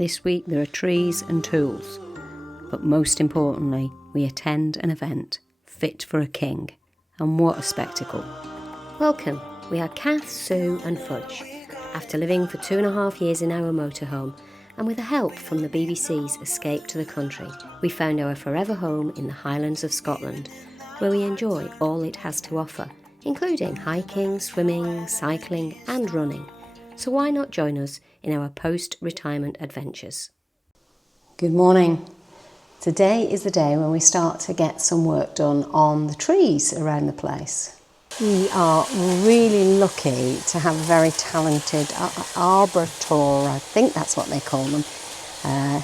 This week there are trees and tools, but most importantly, we attend an event fit for a king. And what a spectacle. Welcome, we are Kath, Sue and Fudge. After living for 2.5 years in our motorhome, and with the help from the BBC's Escape to the Country, we found our forever home in the Highlands of Scotland, where we enjoy all it has to offer, including hiking, swimming, cycling and running. So why not join us in our post-retirement adventures? Good morning. Today is the day when we start to get some work done on the trees around the place. We are really lucky to have a very talented arborator, I think that's what they call them,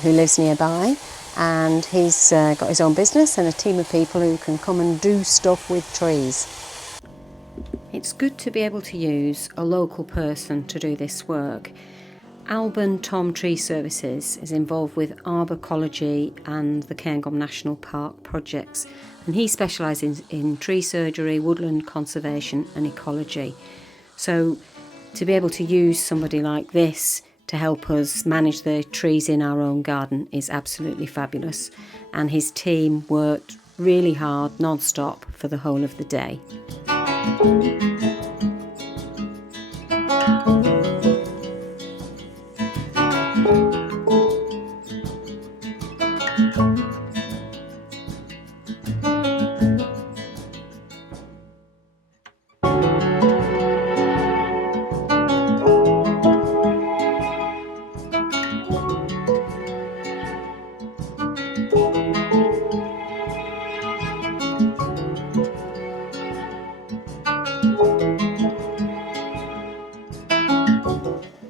who lives nearby, and he's got his own business and a team of people who can come and do stuff with trees. It's good to be able to use a local person to do this work. Alban Tom Tree Services is involved with arbocology and the Cairngorm National Park projects, and he specialises in tree surgery, woodland conservation and ecology. So to be able to use somebody like this to help us manage the trees in our own garden is absolutely fabulous, and his team worked really hard non-stop for the whole of the day.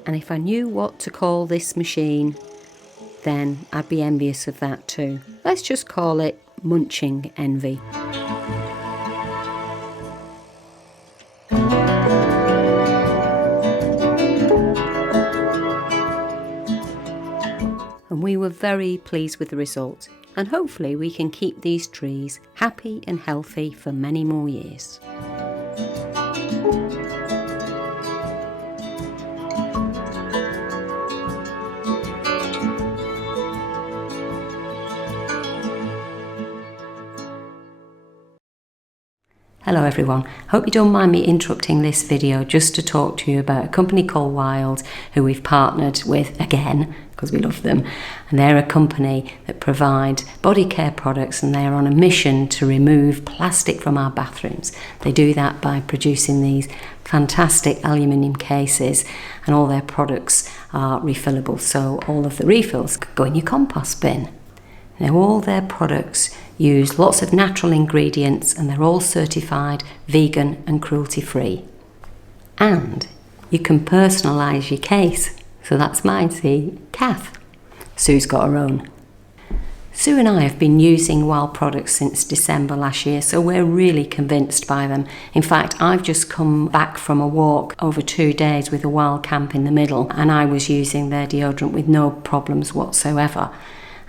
And if I knew what to call this machine, then I'd be envious of that too. Let's just call it munching envy. And we were very pleased with the result, and hopefully we can keep these trees happy and healthy for many more years. Hello everyone, hope you don't mind me interrupting this video just to talk to you about a company called Wild, who we've partnered with again because we love them, and they're a company that provide body care products, and they are on a mission to remove plastic from our bathrooms. They do that by producing these fantastic aluminium cases, and all their products are refillable, so all of the refills go in your compost bin. Now all their products use lots of natural ingredients, and they're all certified vegan and cruelty free. And you can personalise your case. So that's mine, see, Kath. Sue's got her own. Sue and I have been using Wild products since December last year, so we're really convinced by them. In fact, I've just come back from a walk over 2 days with a Wild camp in the middle, and I was using their deodorant with no problems whatsoever.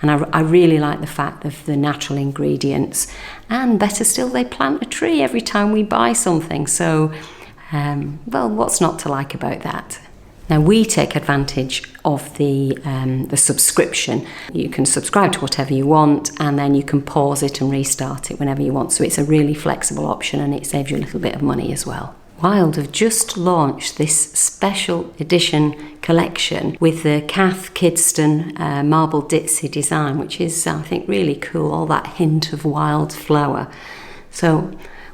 And I really like the fact of the natural ingredients, and better still, they plant a tree every time we buy something. So, well, what's not to like about that? Now we take advantage of the subscription. You can subscribe to whatever you want, and then you can pause it and restart it whenever you want. So it's a really flexible option, and it saves you a little bit of money as well. Wild have just launched this special edition collection with the Kath Kidston marble ditzy design, which is, I think, really cool. All that hint of wild flower. So,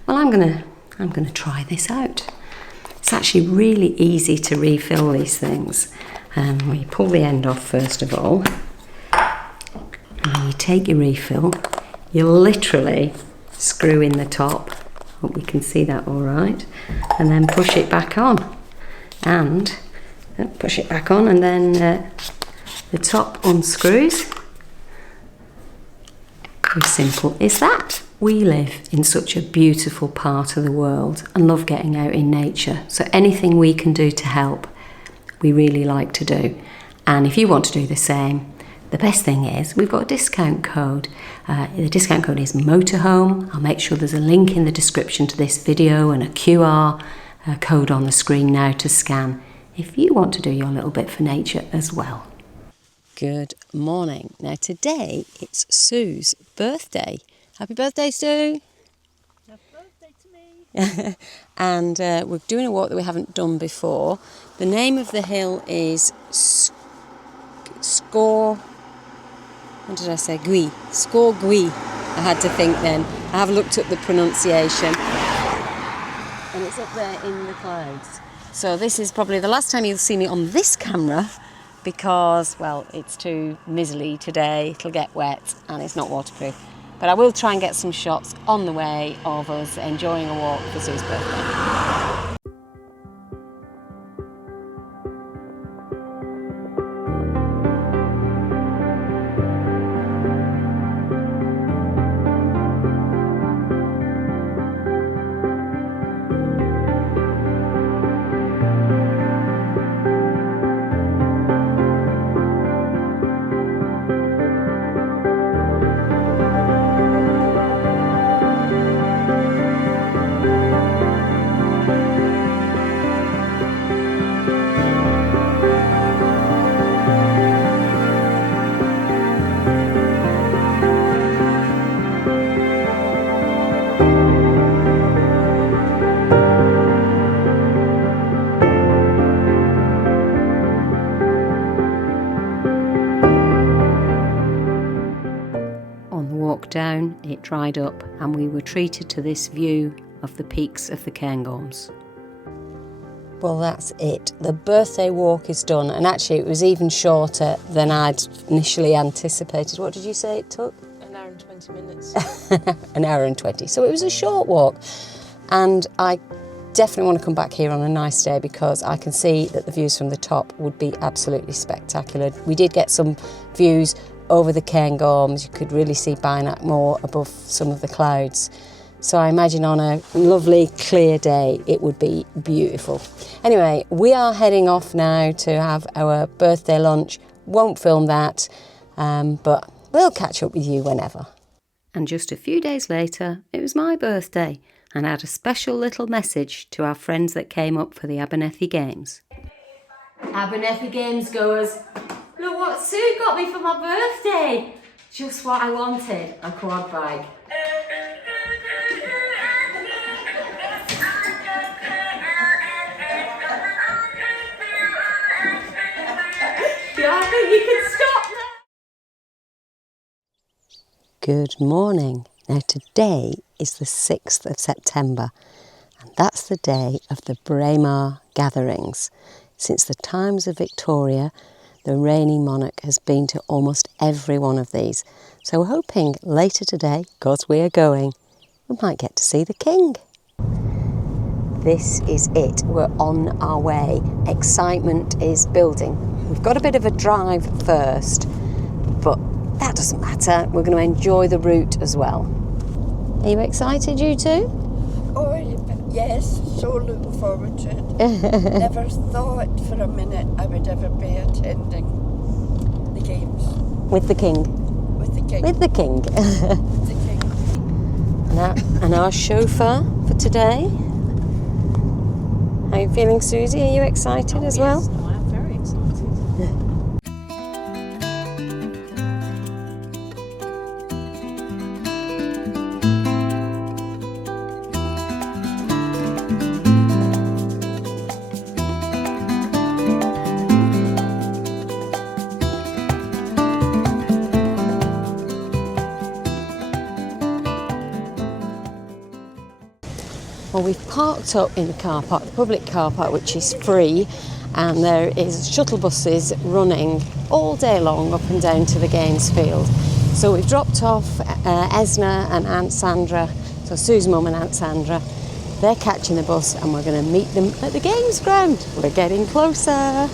well, I'm gonna try this out. It's actually really easy to refill these things. We pull the end off first of all, and you take your refill. You literally screw in the top. Hope we can see that all right, and then push it back on, and push it back on, and then the top unscrews. How simple is that? We live in such a beautiful part of the world and love getting out in nature, so anything we can do to help, we really like to do. And if you want to do the same, the best thing is we've got a discount code. The discount code is Motorhome. I'll make sure there's a link in the description to this video and a QR code on the screen now to scan if you want to do your little bit for nature as well. Good morning. Now today it's Sue's birthday. Happy birthday, Sue. Happy birthday to me. And we're doing a walk that we haven't done before. The name of the hill is Score... What did I say? Gui. Score Gui. I had to think then. I have looked up the pronunciation. And it's up there in the clouds. So this is probably the last time you'll see me on this camera because, well, it's too miserly today. It'll get wet and it's not waterproof. But I will try and get some shots on the way of us enjoying a walk for Sue's birthday. Down, it dried up and we were treated to this view of the peaks of the Cairngorms. Well, that's it. The birthday walk is done, and actually it was even shorter than I'd initially anticipated. What did you say it took? An hour and 20 minutes. An hour and 20. So it was a short walk, and I definitely want to come back here on a nice day because I can see that the views from the top would be absolutely spectacular. We did get some views over the Cairngorms. You could really see Bynack Moor above some of the clouds. So I imagine on a lovely clear day it would be beautiful. Anyway, we are heading off now to have our birthday lunch. Won't film that, but we'll catch up with you whenever. And just a few days later, it was my birthday, and I had a special little message to our friends that came up for the Abernethy Games. Abernethy Games goers, look what Sue got me for my birthday. Just what I wanted, a quad bike. Yeah, I think you can stop now. Good morning. Now today is the 6th of September and that's the day of the Braemar Gatherings. Since the times of Victoria, the reigning monarch has been to almost every one of these. So we're hoping later today, because we are going, we might get to see the king. This is it. We're on our way. Excitement is building. We've got a bit of a drive first, but that doesn't matter. We're going to enjoy the route as well. Are you excited, you two? Oh, yes, so looking forward to it. Never thought for a minute I would ever be attending the games. With the king? With the king. With the king. With the king. And our chauffeur for today. How are you feeling, Susie? Are you excited as well? Yes, no, I'm very excited. Well, we've parked up in the car park, the public car park, which is free, and there is shuttle buses running all day long up and down to the games field. So we've dropped off Esna and Aunt Sandra, so Sue's mum and Aunt Sandra. They're catching the bus and we're going to meet them at the games ground. We're getting closer.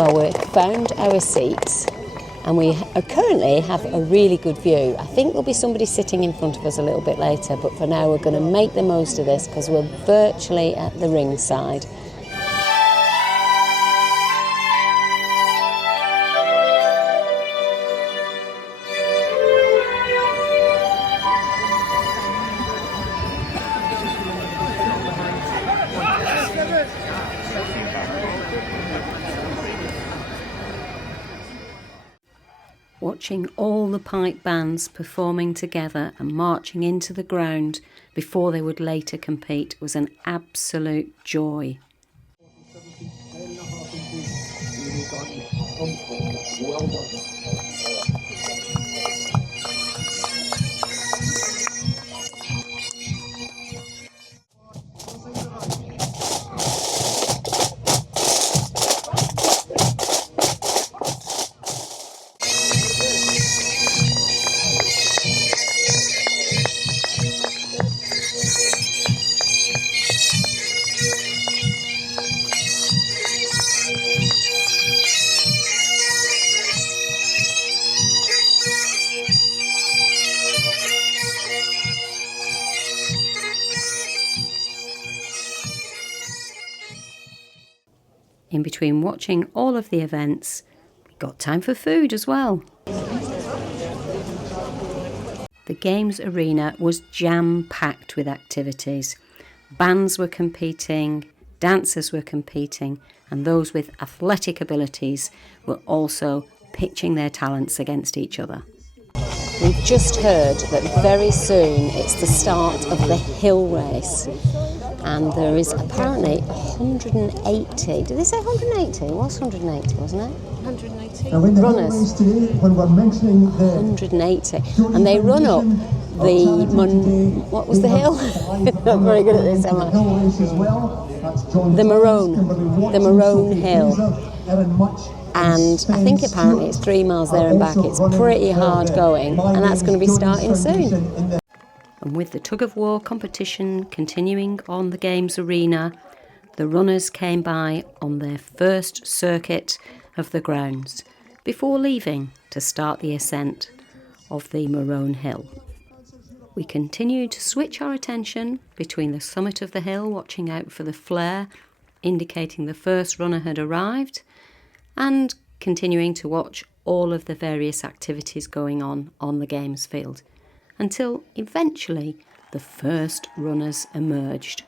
Well, we found our seats and we currently have a really good view. I think there'll be somebody sitting in front of us a little bit later, but for now we're going to make the most of this because we're virtually at the ringside. Watching all the pipe bands performing together and marching into the ground before they would later compete was an absolute joy. In between watching all of the events, we got time for food as well. The games arena was jam-packed with activities. Bands were competing, dancers were competing, and those with athletic abilities were also pitching their talents against each other. We've just heard that very soon it's the start of the hill race. And there is apparently 180. Did they say 180? It was 180, wasn't it? 180 runners. Today, when we're mentioning the 180, and they run up the what was the hill? Not very good at this, am I? The Maroon Hill. And I think apparently it's 3 miles there and back. It's pretty hard going, and that's going to be starting soon. And with the tug-of-war competition continuing on the games arena, the runners came by on their first circuit of the grounds before leaving to start the ascent of the Maroon Hill. We continued to switch our attention between the summit of the hill, watching out for the flare indicating the first runner had arrived, and continuing to watch all of the various activities going on the games field, until eventually the first runners emerged,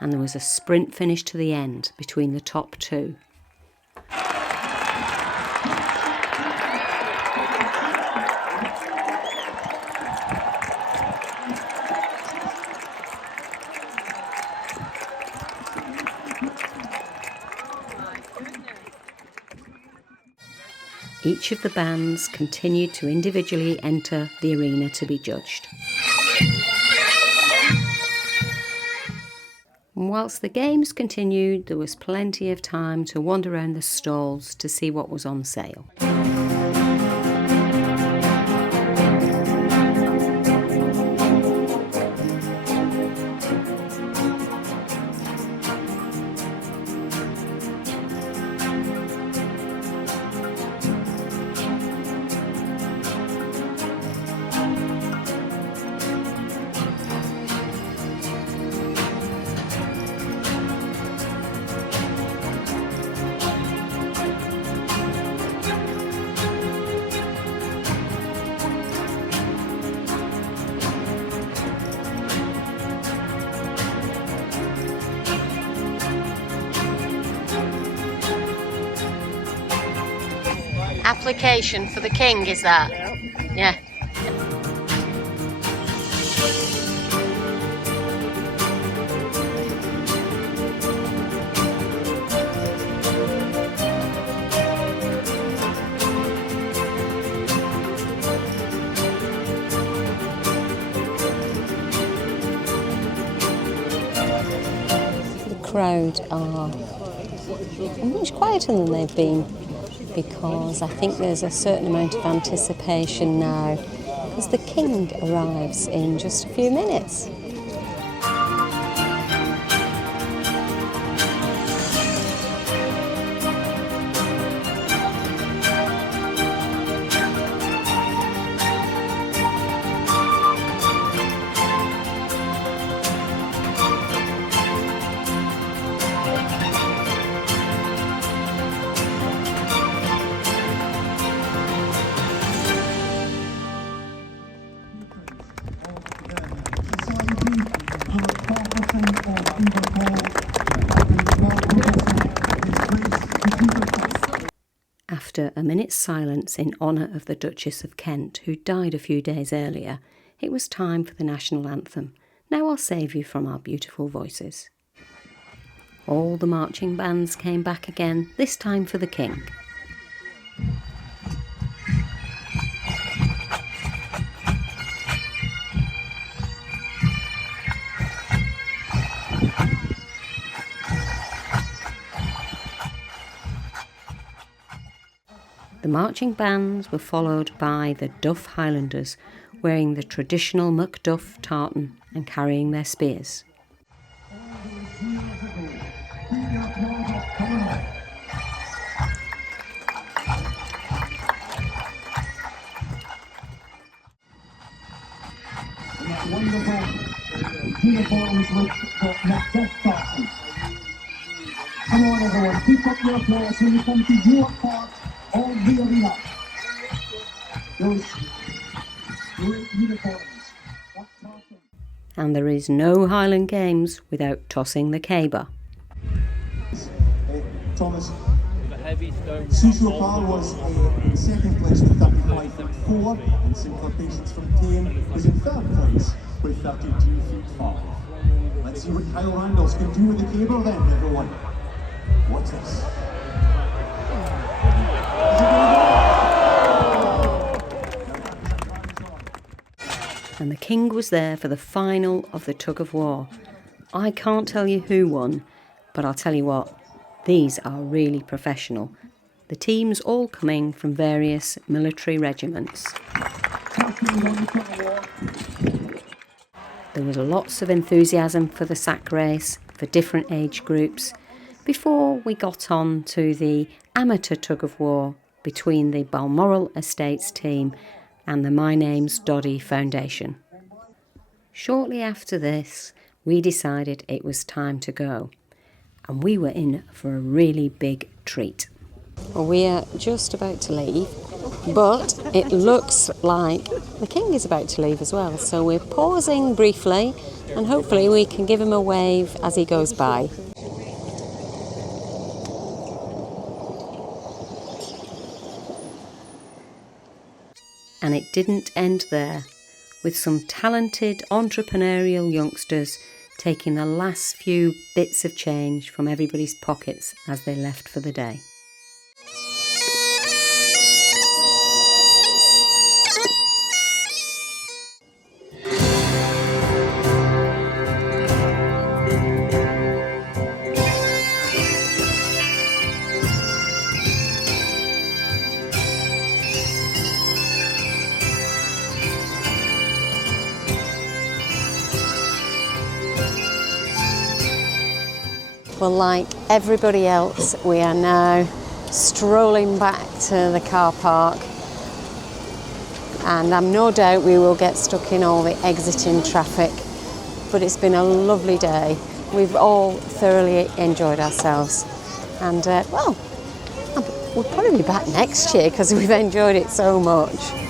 and there was a sprint finish to the end between the top two. Each of the bands continued to individually enter the arena to be judged. And whilst the games continued, there was plenty of time to wander around the stalls to see what was on sale. Application for the king, is that? Yeah. The crowd are much quieter than they've been, because I think there's a certain amount of anticipation now, because the king arrives in just a few minutes. minute's silence in honour of the Duchess of Kent, who died a few days earlier, it was time for the national anthem. Now I'll save you from our beautiful voices. All the marching bands came back again, this time for the King. The marching bands were followed by the Duff Highlanders, wearing the traditional Macduff tartan and carrying their spears. Uniforms with the Macduff tartan. Come on everyone, keep up your applause when you come to your part of the arena. Those great uniforms. And there is no Highland Games without tossing the caber. Thomas, Cecil Parr was in second place with 35.4 and Sinclair Patience from Tame was in third place with 32 feet 5. Let's see what Kyle Randalls can do with the caber then, everyone. Watch this. And the King was there for the final of the tug of war. I can't tell you who won, but I'll tell you what, these are really professional. The teams all coming from various military regiments. There was lots of enthusiasm for the sack race, for different age groups, before we got on to the amateur tug of war between the Balmoral Estates team and the My Name's Doddy Foundation. Shortly after this, we decided it was time to go, and we were in for a really big treat. Well, we are just about to leave, but it looks like the King is about to leave as well, so we're pausing briefly and hopefully we can give him a wave as he goes by. And it didn't end there, with some talented entrepreneurial youngsters taking the last few bits of change from everybody's pockets as they left for the day. Well, like everybody else, we are now strolling back to the car park, and I'm no doubt we will get stuck in all the exiting traffic, but it's been a lovely day. We've all thoroughly enjoyed ourselves, and well, we'll probably be back next year because we've enjoyed it so much.